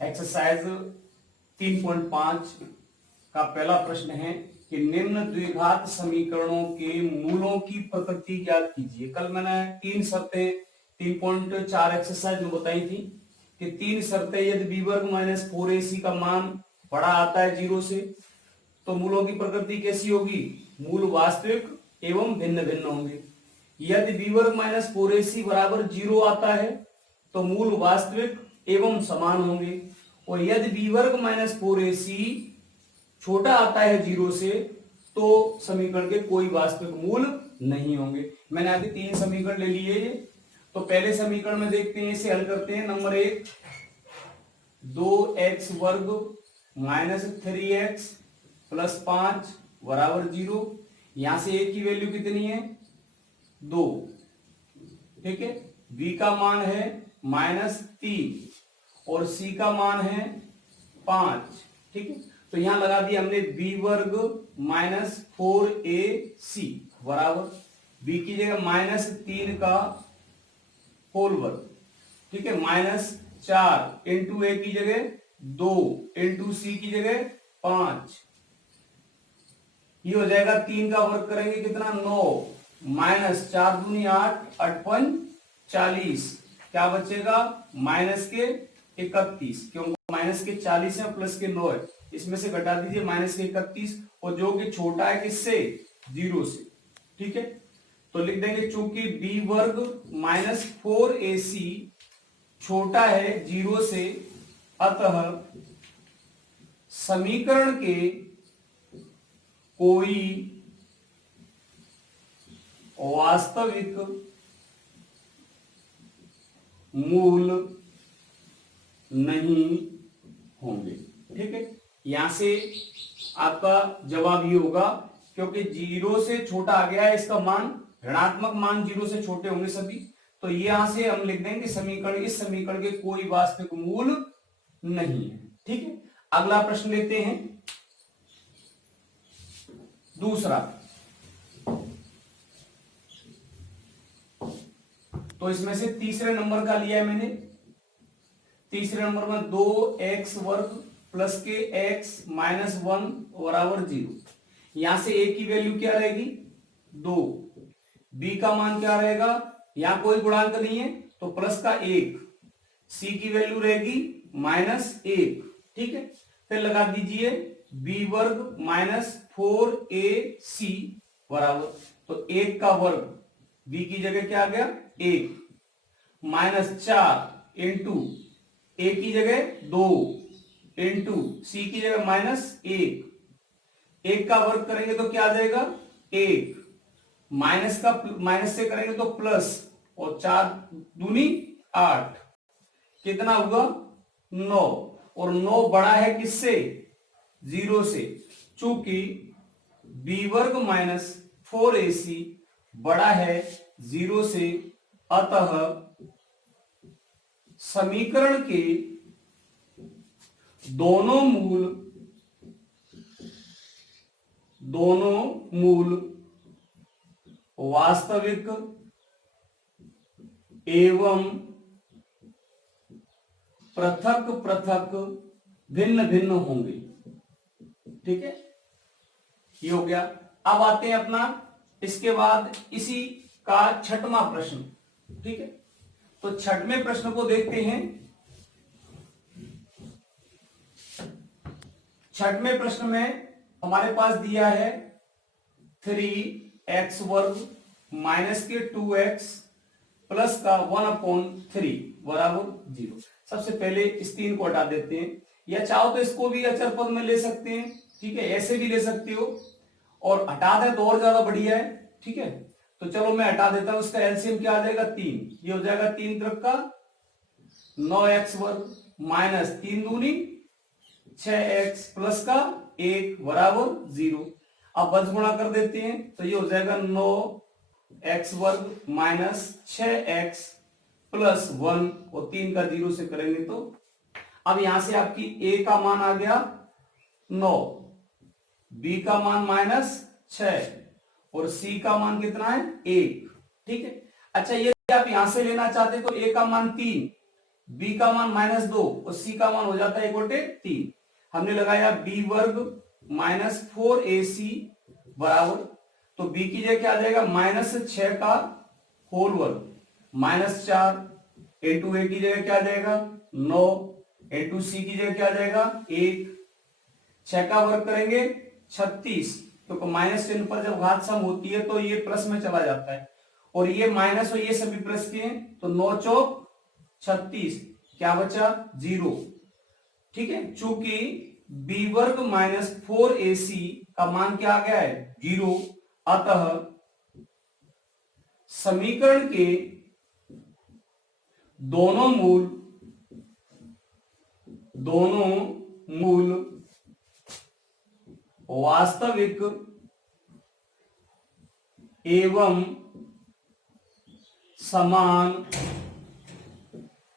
Exercise 3.5 का पहला प्रश्न है कि निम्न द्विघात समीकरणों के मूलों की प्रकृति ज्ञात कीजिए। कल मैंने 3 शर्तें 3.4 एक्सरसाइज में बताई थी कि 3 शर्तें यदि b वर्ग माइनस 4ac का मान बड़ा आता है 0 से तो मूलों की प्रकृति कैसी होगी? मूल वास्तविक एवं भिन्न भिन्न होंगे। यदि b वर्ग माइनस 4ac बराबर 0 आता है तो मूल वास्तविक एवं समान होंगे, और यदि b वर्ग माइनस 4ac छोटा आता है 0 से तो समीकरण के कोई वास्तविक मूल नहीं होंगे। मैंने आगे 3 समीकरण ले लिए ये। तो पहले समीकरण में देखते हैं, इसे हल करते हैं। नंबर 1 2x वर्ग माइनस 3x प्लस 5 बराबर 0। यहां से a की वैल्यू कितनी है? 2। ठीक है, b का मान है -3 और c का मान है 5। ठीक है, तो यहां लगा दिया हमने b वर्ग माइनस 4ac बराबर b की जगह -3 का होल वर्ग, ठीक है, -4 इंटू a की जगह 2 इंटू c की जगह 5। ये हो जाएगा 3 का वर्ग करेंगे कितना? 9 माइनस 4 दूनी 8 8 पंच 40। क्या बचेगा? माइनस के 31, क्योंकि माइनस के 40 है प्लस के 9 है, इसमें से घटा दीजिए माइनस के 31, और जो कि छोटा है किससे? 0 से। ठीक है, तो लिख देंगे चूंकि b वर्ग माइनस 4ac छोटा है 0 से, अतः समीकरण के कोई वास्तविक मूल नहीं होंगे। ठीक है, यहां से आपका जवाब ये होगा, क्योंकि 0 से छोटा आ गया है, इसका मान ऋणात्मक मान 0 से छोटे होंगे सभी, तो ये यहां से हम लिख देंगे समीकरण, इस समीकरण के कोई वास्तविक मूल नहीं है। ठीक है, अगला प्रश्न लेते हैं, दूसरा। तो इसमें से तीसरे नंबर का लिया है मैंने। तीसरे नंबर में 2x वर्ग प्लस के x माइनस 1 बराबर 0। यहां से a की वैल्यू क्या रहेगी? 2। b का मान क्या रहेगा? यहां कोई गुणांक नहीं है तो प्लस का 1। c की वैल्यू रहेगी -1। ठीक है, फिर लगा दीजिए b वर्ग माइनस 4ac बराबर, तो 1 का वर्ग, b की जगह क्या आ गया? 1 -4 इंटू a की जगह 2 इंटू c की जगह -1। 1 का वर्ग करेंगे तो क्या आ जाएगा? 1। माइनस से करेंगे तो प्लस, और 4 दूनी 8, कितना हुआ? 9। और 9 बड़ा है किससे? 0 से। चूंकि b वर्ग माइनस 4ac बड़ा है 0 से, अतः समीकरण के दोनों मूल वास्तविक एवं पृथक पृथक भिन्न भिन्न होंगे। ठीक है, ये हो गया। अब आते हैं अपना, इसके बाद इसी का छठवां प्रश्न। ठीक है, तो छठवें प्रश्न को देखते हैं। छठवें प्रश्न में हमारे पास दिया है 3x वर्ग माइनस के 2x प्लस का 1/3 बराबर 0। सबसे पहले इस 3 को हटा देते हैं, या चाहो तो इसको भी अचर पद में ले सकते हैं। ठीक है, ऐसे भी ले सकते हो, और हटा दें तो और ज्यादा बढ़िया है। ठीक है, तो चलो मैं हटा देता हूं। इसका एलसीएम क्या आ जाएगा? 3। ये हो जाएगा 3 त्रिक का 9x वर्ग माइनस 3 दूनी 6x प्लस का 1 बराबर 0। अब बस गुणा कर देते हैं, तो ये हो जाएगा 9x वर्ग माइनस 6x प्लस 1, और 3 का 0 से करेंगे तो अब यहां से आपकी a का मान आ गया 9, b का मान -6 और c का मान कितना है? 1। ठीक है, अच्छा ये आप यहां से लेना चाहते तो a का मान 3, b का मान -2 और c का मान हो जाता है 3। हमने लगाया b वर्ग माइनस 4ac बराबर, तो b की जगह क्या आ जाएगा -6 का होल वर्ग -4 इंटू a की जगह क्या आ जाएगा 9 इंटू c की जगह क्या आ जाएगा 1। 6 का वर्ग करेंगे 36, क्योंकि माइनस चिन्ह पर जब घात सम होती है तो ये प्लस में चला जाता है, और ये माइनस और ये सभी प्लस के हैं, तो 9 चौक 36, क्या बचा 0। ठीक है, चूंकि b वर्ग माइनस 4ac का मान क्या आ गया है 0, अतः समीकरण के दोनों मूल वास्तविक एवं समान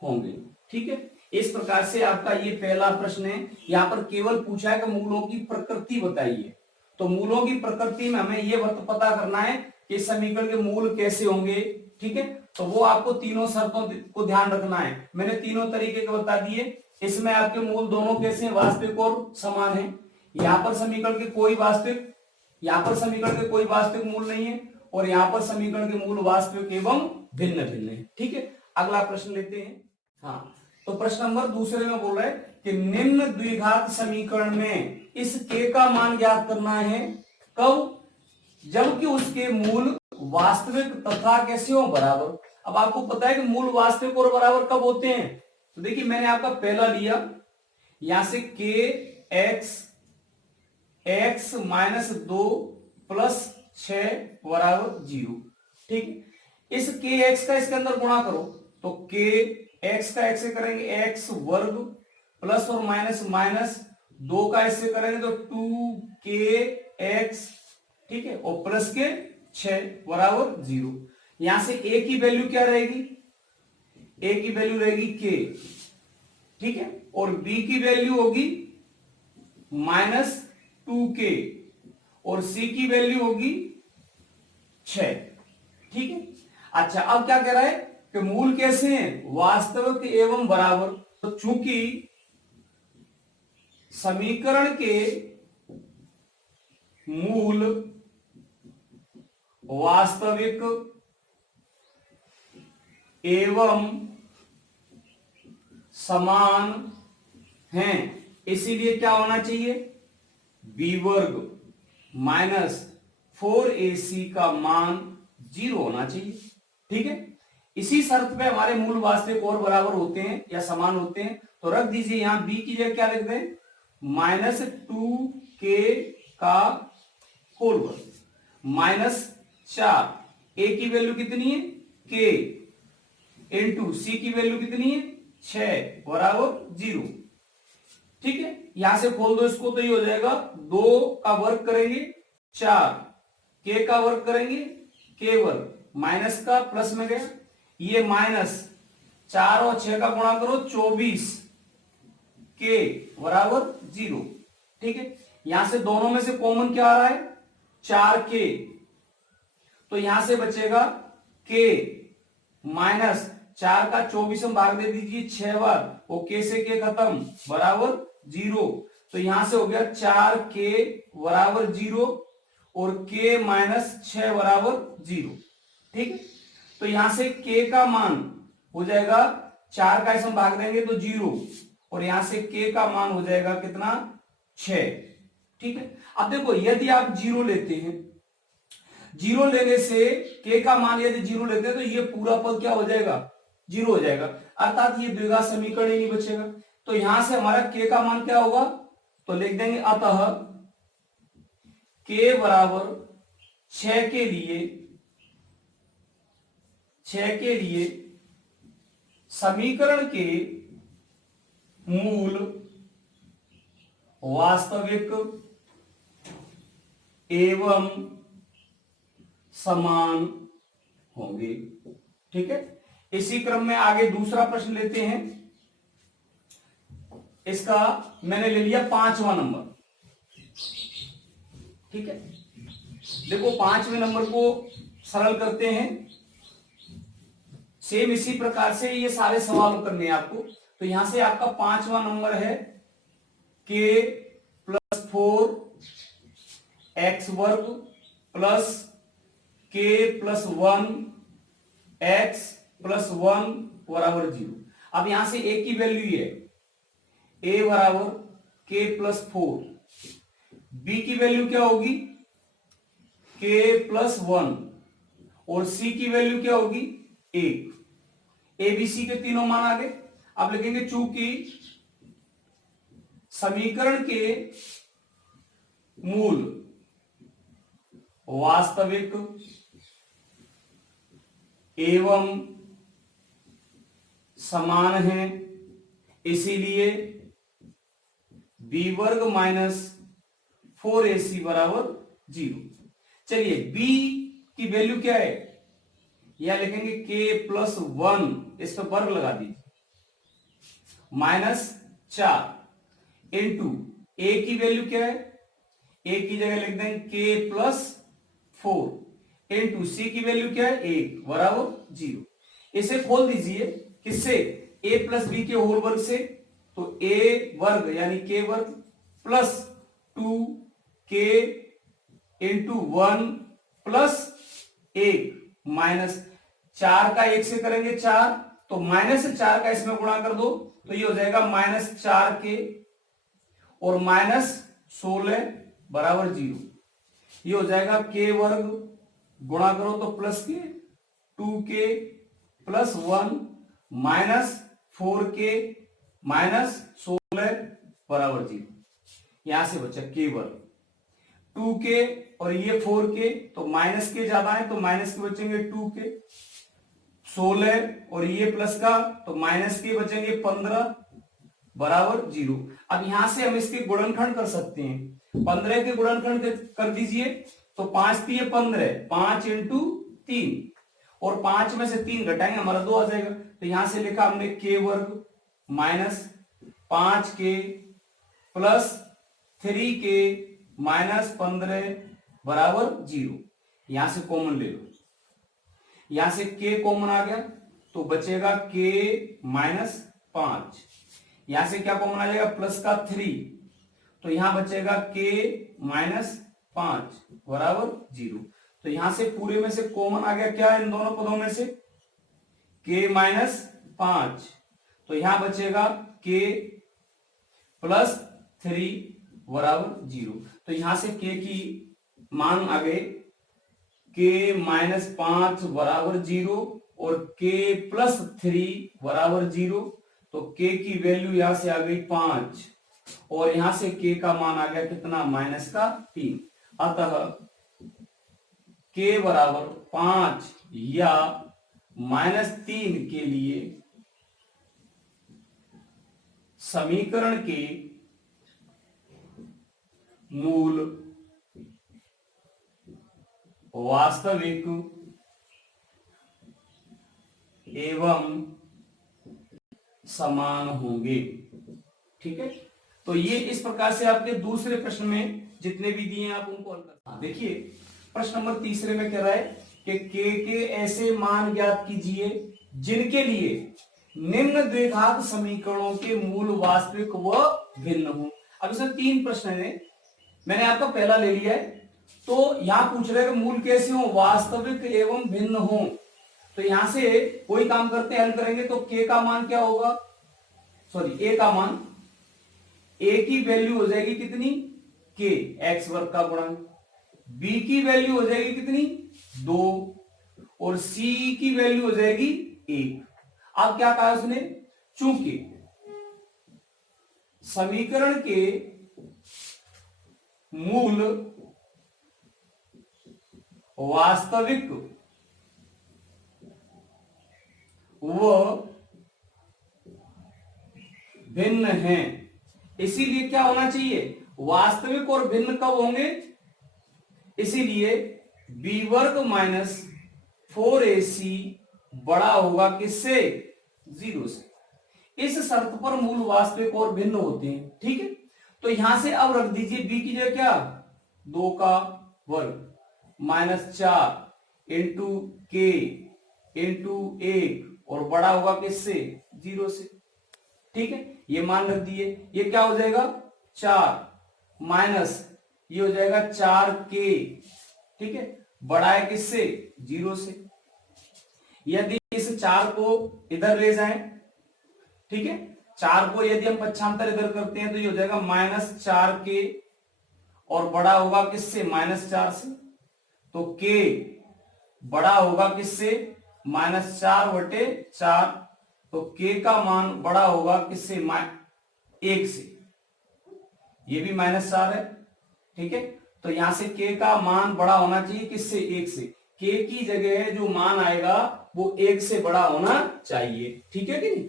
होंगे। ठीक है, इस प्रकार से आपका ये पहला प्रश्न है। यहां पर केवल पूछा है कि मूलों की प्रकृति बताइए, तो मूलों की प्रकृति में हमें ये पता करना है कि समीकरण के मूल कैसे होंगे। ठीक है, तो वो आपको तीनों शर्तों को ध्यान रखना है। मैंने तीनों तरीके के बता दिए। इसमें आपके मूल दोनों कैसे हैं, वास्तविक और समान है। यहां पर समीकरण के कोई वास्तविक मूल नहीं है, और यहां पर समीकरण के मूल वास्तविक एवं भिन्न भिन्न है। ठीक है, अगला प्रश्न लेते हैं। हाँ, तो प्रश्न नंबर दूसरे में बोल रहा है कि निम्न द्विघात समीकरण में इस k का मान ज्ञात करना है कब, जबकि उसके मूल वास्तविक तथा कैसे हो बराबर। अब आपको पता है कि मूल वास्तविक और बराबर कब होते हैं, तो देखिए मैंने आपका पहला लिया, यहां से x -2 + 6 बराबर 0। ठीक है, इस kx का इसके अंदर गुणा करो, तो kx का x से करेंगे x वर्ग प्लस और माइनस 2 का इससे करेंगे तो 2kx। ठीक है, और प्लस के 6 बराबर 0। यहां से a की वैल्यू क्या रहेगी, a की वैल्यू रहेगी k। ठीक है, और b की वैल्यू होगी -2k, और c की वैल्यू होगी 6। ठीक है, अच्छा अब क्या कह रहा है कि मूल कैसे हैं, वास्तविक एवं बराबर। तो चूंकि समीकरण के मूल वास्तविक एवं समान हैं, इसीलिए क्या होना चाहिए, b वर्ग माइनस 4ac का मान 0 होना चाहिए। ठीक है, इसी शर्त पे हमारे मूल वास्तविक और बराबर होते हैं या समान होते हैं। तो रख दीजिए, यहां b की जगह क्या लिख दें, -2k का होल वर्ग -4, a की वैल्यू कितनी है k, इंटू c की वैल्यू कितनी है 6 बराबर 0। ठीक है, यहां से खोल दो इसको, तो ये हो जाएगा 2 का वर्ग करेंगे 4, k का वर्ग करेंगे k वर्ग, माइनस का प्लस में गया, ये -4 और 6 का गुणा करो 24 k बराबर 0। ठीक है, यहां से दोनों में से कॉमन क्या आ रहा है 4k, तो यहां से बचेगा k -4 का 24 में भाग दे दीजिए 6 बार, वो k से k खत्म बराबर 0। तो यहां से हो गया 4k बराबर 0 और k -6 बराबर 0। ठीक है, तो यहां से k का मान हो जाएगा 4 का इसमें भाग देंगे तो 0, और यहां से k का मान हो जाएगा कितना 6। ठीक है, अब देखो यदि आप 0 लेते हैं, 0 लेने से k का मान यदि 0 लेते हैं तो ये पूरा पद क्या हो जाएगा 0 हो जाएगा, अर्थात ये द्विघात समीकरण ही नहीं बचेगा। तो यहां से हमारा k का मान क्या होगा, तो लिख देंगे अतः k बराबर 6 के लिए समीकरण के मूल वास्तविक एवं समान होंगे। ठीक है, इसी क्रम में आगे दूसरा प्रश्न लेते हैं। इसका मैंने ले लिया 5वां नंबर। ठीक है, देखो 5वें नंबर को सरल करते हैं। सेम इसी प्रकार से ये सारे सवाल करने हैं आपको। तो यहां से आपका 5वां नंबर है के प्लस 4 एक्स वर्ग प्लस के प्लस 1 एक्स प्लस 1 बराबर 0। अब यहां से ए की वैल्यू है ए बराबर के प्लस 4, बी की वैल्यू क्या होगी के प्लस 1 और सी की वैल्यू क्या होगी 1। ए बी सी के तीनों मान आ गए। अब लिखेंगे चूंकि समीकरण के मूल वास्तविक एवं समान है, इसीलिए बी वर्ग माइनस 4ac बराबर 0। चलिए बी की वैल्यू क्या है, यह लिखेंगे के प्लस 1, इस पर वर्ग लगा दीजिए, माइनस 4 इंटू ए की वैल्यू क्या है, ए की जगह लिख देंगे के प्लस 4 इंटू सी की वैल्यू क्या है 1 बराबर 0। इसे खोल दीजिए किससे, ए प्लस बी के होल वर्ग से। तो ए वर्ग यानी के वर्ग प्लस 2 के इंटू 1 प्लस 1 माइनस 4 का 1 से करेंगे 4, तो माइनस 4 का इसमें गुणा कर दो तो ये हो जाएगा माइनस 4 के और माइनस 16 बराबर 0। ये हो जाएगा के वर्ग गुणा करो तो प्लस के 2 के प्लस 1 माइनस 4 के माइनस 16 बराबर 0। यहां से बचा के वर्ग 2 के और ये 4 के, तो माइनस के ज्यादा है तो माइनस के बचेंगे 2 के, 16 और ये प्लस का तो माइनस के बचेंगे 15 बराबर 0। अब यहां से हम इसके गुणनखंड कर सकते हैं, 15 के गुणनखंड कर दीजिए तो 5 3 15, 5 इंटू 3 और 5 में से 3 घटाएंगे हमारा 2 आ जाएगा। तो यहां से लिखा हमने के वर्ग माइनस 5 के प्लस 3 के माइनस 15 बराबर 0। यहां से कॉमन ले लो, यहां से के कॉमन आ गया तो बचेगा के माइनस 5, यहां से क्या कॉमन आ जाएगा प्लस का 3, तो यहां बचेगा के माइनस 5 बराबर 0। तो यहां से पूरे में से कॉमन आ गया क्या इन दोनों पदों में से के माइनस 5, तो यहां बचेगा के प्लस 3 बराबर 0। तो यहां से के की मान आ गए के माइनस 5 बराबर 0 और के प्लस 3 बराबर 0। तो के की वैल्यू यहां से आ गई 5 और यहां से के का मान आ गया कितना माइनस का 3। अतः के बराबर 5 या माइनस 3 के लिए समीकरण के मूल वास्तविक एवं समान होंगे। ठीक है, तो ये इस प्रकार से आपके दूसरे प्रश्न में जितने भी दिए हैं आप उनको हल कर। देखिए प्रश्न नंबर तीसरे में कह रहा है कि के ऐसे मान ज्ञात कीजिए जिनके लिए निम्न द्विघात समीकरणों के मूल वास्तविक व भिन्न हो। अब इसमें 3 प्रश्न है, मैंने आपका पहला ले लिया है। तो यहां पूछ रहे हैं कि मूल कैसे हो, वास्तविक एवं भिन्न हो। तो यहां से कोई काम करते हल करेंगे तो के का मान क्या होगा, सॉरी ए का मान, ए की वैल्यू हो जाएगी कितनी के एक्स वर्ग का गुणन, बी की वैल्यू हो जाएगी कितनी 2 और सी की वैल्यू हो जाएगी 1। अब क्या कहा उसने, चूंकि समीकरण के मूल वास्तविक व भिन्न हैं, इसीलिए क्या होना चाहिए, वास्तविक और भिन्न कब होंगे, इसीलिए बी वर्ग माइनस 4ac बड़ा होगा किससे 0 से। इस शर्त पर मूल वास्तविक और भिन्न होते हैं। ठीक है, तो यहां से अब रख दीजिए बी की जगह क्या 2 का वर्ग माइनस 4 इंटू के इंटू 1 और बड़ा होगा किससे? 0 से। ठीक है, ये मान रख दिए। ये क्या हो जाएगा? 4 माइनस ये हो जाएगा 4k। ठीक है, बड़ा है किससे? 0 से। यदि इस 4 को इधर ले जाएं, ठीक है, 4 को यदि हम पक्षांतर इधर करते हैं तो ये हो जाएगा -4k और बड़ा होगा किससे? -4 से। तो k बड़ा होगा किससे? -4/4। तो k का मान बड़ा होगा किससे? 1 से। ये भी -4 है। ठीक है, तो यहां से k का मान बड़ा होना चाहिए किससे? 1 से। k की जगह जो मान आएगा वो 1 से बड़ा होना चाहिए। ठीक है कि नहीं?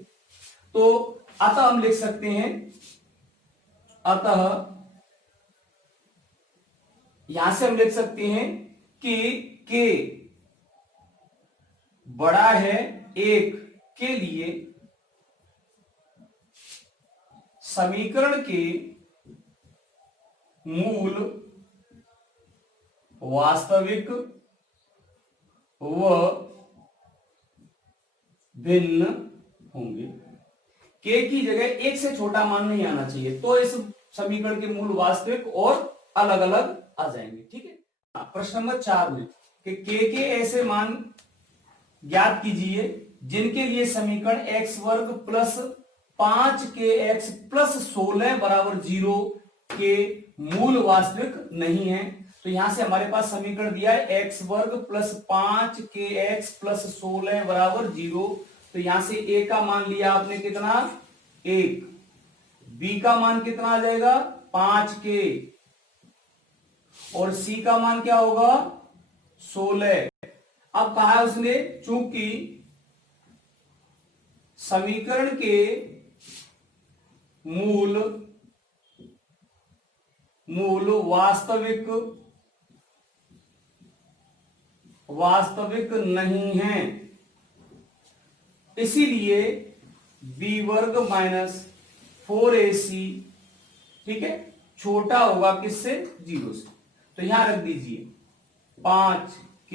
तो अतः हम लिख सकते हैं, अतः यहां से हम लिख सकते हैं कि k बड़ा है 1 के लिए समीकरण के मूल वास्तविक व भिन्न होंगे। k की जगह 1 से छोटा मान नहीं आना चाहिए, तो इस समीकरण के मूल वास्तविक और अलग अलग आ जाएंगे। ठीक है, प्रश्न नंबर 4 में कि k के ऐसे मान ज्ञात कीजिए जिनके लिए समीकरण x² प्लस 5kx प्लस 16 बराबर 0 के मूल वास्तविक नहीं है। तो यहां से हमारे पास समीकरण दिया है x² प्लस 5kx प्लस 16 बराबर 0। तो यहां से a का मान लिया आपने कितना? 1। b का मान कितना आ जाएगा? 5k और c का मान क्या होगा? 16। अब कहा है उसने चूंकि समीकरण के मूल वास्तविक नहीं है, इसीलिए b² माइनस 4ac, ठीक है, छोटा होगा किससे? 0 से। तो यहां रख दीजिए 5k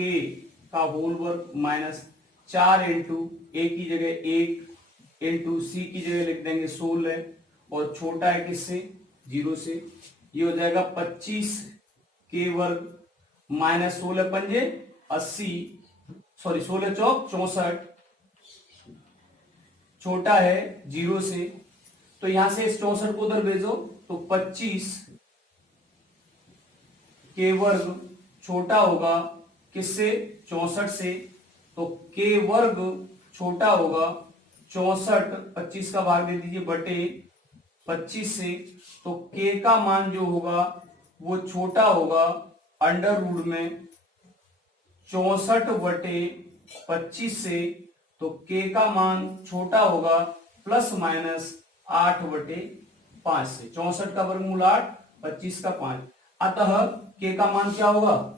का होल वर्ग माइनस 4 इंटू a की जगह 1 इंटू c की जगह लिख देंगे 16 और छोटा है किससे? 0 से। ये हो जाएगा 25k वर्ग माइनस 16 पंजे 80, सॉरी 16 चौक 64, छोटा है 0 से। तो यहां से इस 64 को उधर भेजो तो 25k वर्ग छोटा होगा किससे? 64 से। तो k वर्ग छोटा होगा 64, 25 का भाग दे दीजिए बटे 25 से। तो k का मान जो होगा वो छोटा होगा अंडर रूट में 64 बटे 25 से। तो k का मान छोटा होगा प्लस माइनस 8 बटे 5 से। 64 का वर्गमूल 8, 25 का 5। अतः k का मान क्या होगा?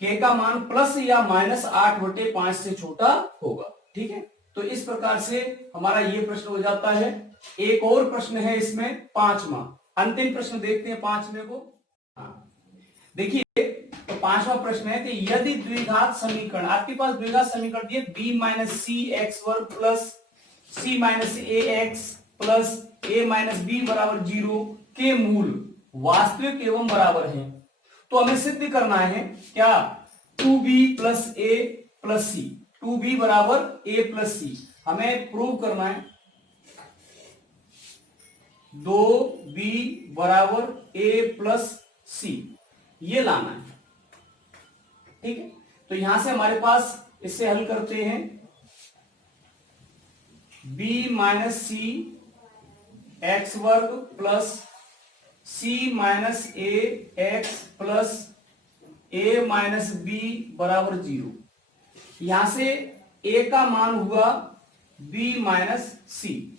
k का मान प्लस या माइनस 8 बटे 5 से छोटा होगा। ठीक है, तो इस प्रकार से हमारा ये प्रश्न हो जाता है। एक और प्रश्न है इसमें 5वां, अंतिम प्रश्न देखते हैं 5वें को। हाँ, देखिए तो 5वां प्रश्न है कि यदि द्विघात समीकरण, आपके पास द्विघात समीकरण दिए b माइनस सी एक्स वर्ग plus c minus a x plus a minus b बराबर 0 के मूल वास्तविक एवं बराबर हैं, तो हमें सिद्ध करना है क्या? 2b plus a plus c, 2b बराबर a प्लस c हमें प्रूव करना है। 2b बराबर a प्लस c ये लाना है। ठीक है, तो यहां से हमारे पास इससे हल करते हैं। b माइनस सी एक्स वर्ग plus c minus a x plus a minus b बराबर 0। यहां से a का मान हुआ b माइनस सी,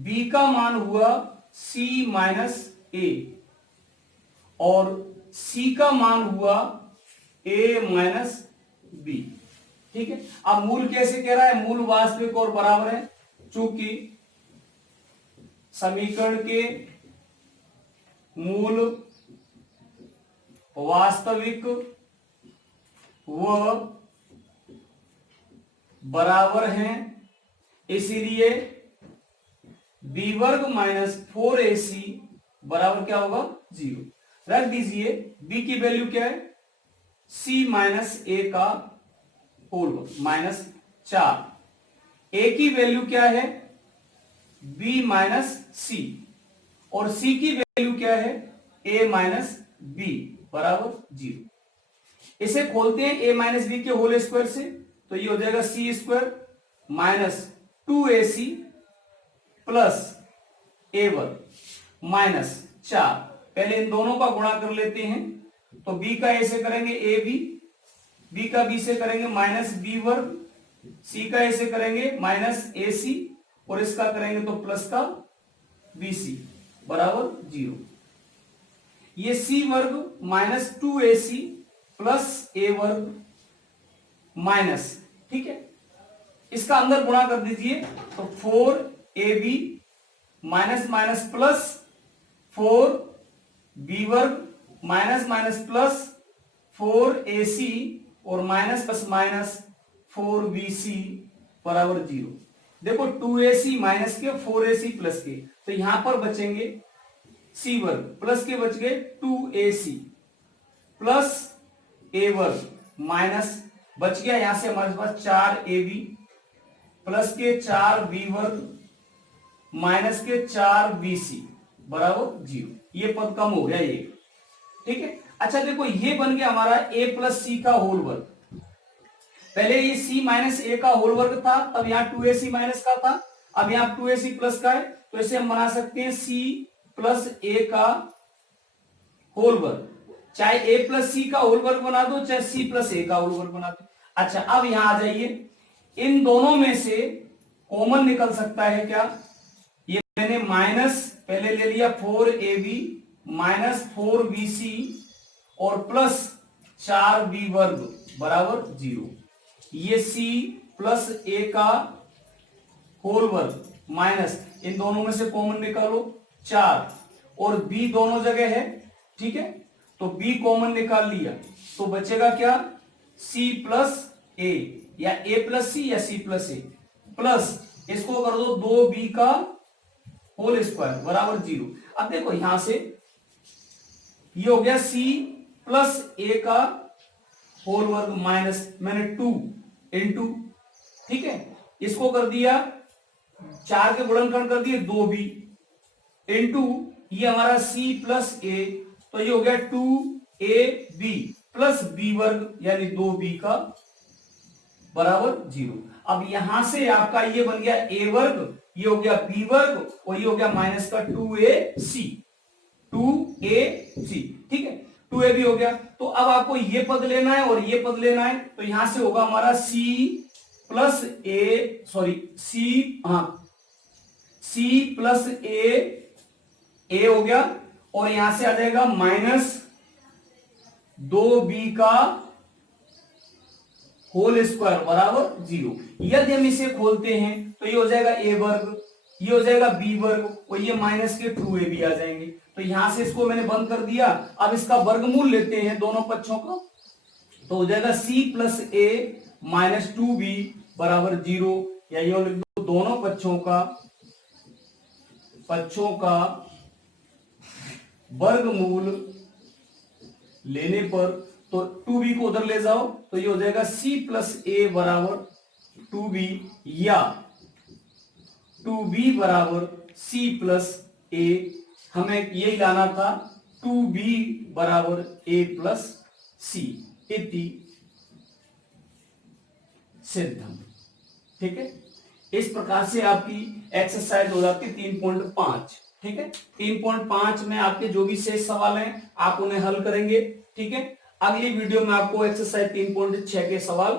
b का मान हुआ c माइनस a और c का मान हुआ a माइनस बी। ठीक है, अब मूल कैसे कह रहा है? मूल वास्तविक और बराबर है, चूंकि समीकरण के मूल वास्तविक व बराबर हैं, इसीलिए बी वर्ग माइनस 4ac बराबर क्या होगा 0। रख दीजिए b की वैल्यू क्या है, c माइनस a का होल वर्ग माइनस 4, a की वैल्यू क्या है b माइनस c, और c की वैल्यू क्या है a माइनस b बराबर 0। इसे खोलते हैं a माइनस बी के होल स्क्वायर से, तो ये हो जाएगा c square minus 2ac plus a वर्ग माइनस 4। पहले इन दोनों का गुणा कर लेते हैं, तो b का a से करेंगे ab, b का b से करेंगे माइनस b वर्ग, c का a से करेंगे माइनस ac, और इसका करेंगे तो प्लस का bc बराबर 0। ये c वर्ग माइनस 2ac प्लस a वर्ग माइनस, ठीक है, इसका अंदर गुणा कर दीजिए, तो 4ab minus minus plus 4b वर्ग माइनस माइनस प्लस 4ac और माइनस प्लस माइनस 4bc बराबर 0। देखो 2ac माइनस के 4ac प्लस के, तो यहां पर बचेंगे c वर्ग प्लस के बच गए 2ac प्लस a वर्ग माइनस बच गया यहां से हमारे पास 4ab प्लस के 4b वर्ग माइनस के 4bc बराबर 0। ये पद कम हो गया ये, ठीक है। अच्छा देखो ये बन गया हमारा a प्लस सी का होल वर्ग। पहले ये c माइनस a का होल वर्ग था, तब यहाँ 2ac माइनस का था, अब यहाँ 2ac प्लस का है, तो इसे हम बना सकते हैं c प्लस a का होल वर्ग। चाहे a प्लस सी का होल वर्ग बना दो, चाहे c प्लस a का होल वर्ग बना दो। अच्छा अब यहां आ जाइए, इन दोनों में से कॉमन निकल सकता है क्या, ये मैंने माइनस पहले ले लिया 4ab माइनस 4bc और प्लस 4b वर्ग बराबर 0। ये c प्लस a का होल वर्ग माइनस इन दोनों में से कॉमन निकालो 4, और b दोनों जगह है, ठीक है, तो b कॉमन निकाल लिया, तो बचेगा क्या c प्लस a, या a प्लस सी या c प्लस a, प्लस इसको कर दो 2b का होल स्क्वायर बराबर 0। अब देखो यहां से ये हो गया c प्लस a का होल वर्ग माइनस मैंने 2 इंटू, ठीक है, इसको कर दिया 4 के गुणनखंड कर दिए 2b इंटू ये हमारा c प्लस a, तो ये हो गया 2ab प्लस b वर्ग यानी 2b का बराबर 0। अब यहां से आपका ये बन गया a वर्ग, ये हो गया b वर्ग, और ये हो गया माइनस का 2ac, ठीक है, 2ab हो गया। तो अब आपको ये पद लेना है और ये पद लेना है, तो यहां से होगा हमारा c plus a, sorry c plus a हो गया, और यहां से आ जाएगा माइनस 2b का होल स्क्वायर बराबर 0। यदि हम इसे खोलते हैं तो ये हो जाएगा a वर्ग, ये हो जाएगा b वर्ग, और ये माइनस के 2ab आ जाएंगे, तो यहां से इसको मैंने बंद कर दिया। अब इसका वर्गमूल लेते हैं दोनों पक्षों का, तो हो जाएगा c plus a minus 2b बराबर 0, या ये लिख दो दोनों पक्षों का वर्गमूल लेने पर, तो 2b को उधर ले जाओ, तो ये हो जाएगा c प्लस a बराबर 2b, या 2b बराबर c प्लस a, हमें यही लाना था 2b बराबर a प्लस c इति सिद्धम, ठीक है। इस प्रकार से आपकी एक्सरसाइज हो जाती 3.5, ठीक है। 3.5 में आपके जो भी शेष सवाल हैं आप उन्हें हल करेंगे, ठीक है। अगली वीडियो में आपको एक्सरसाइज 3.6 के सवाल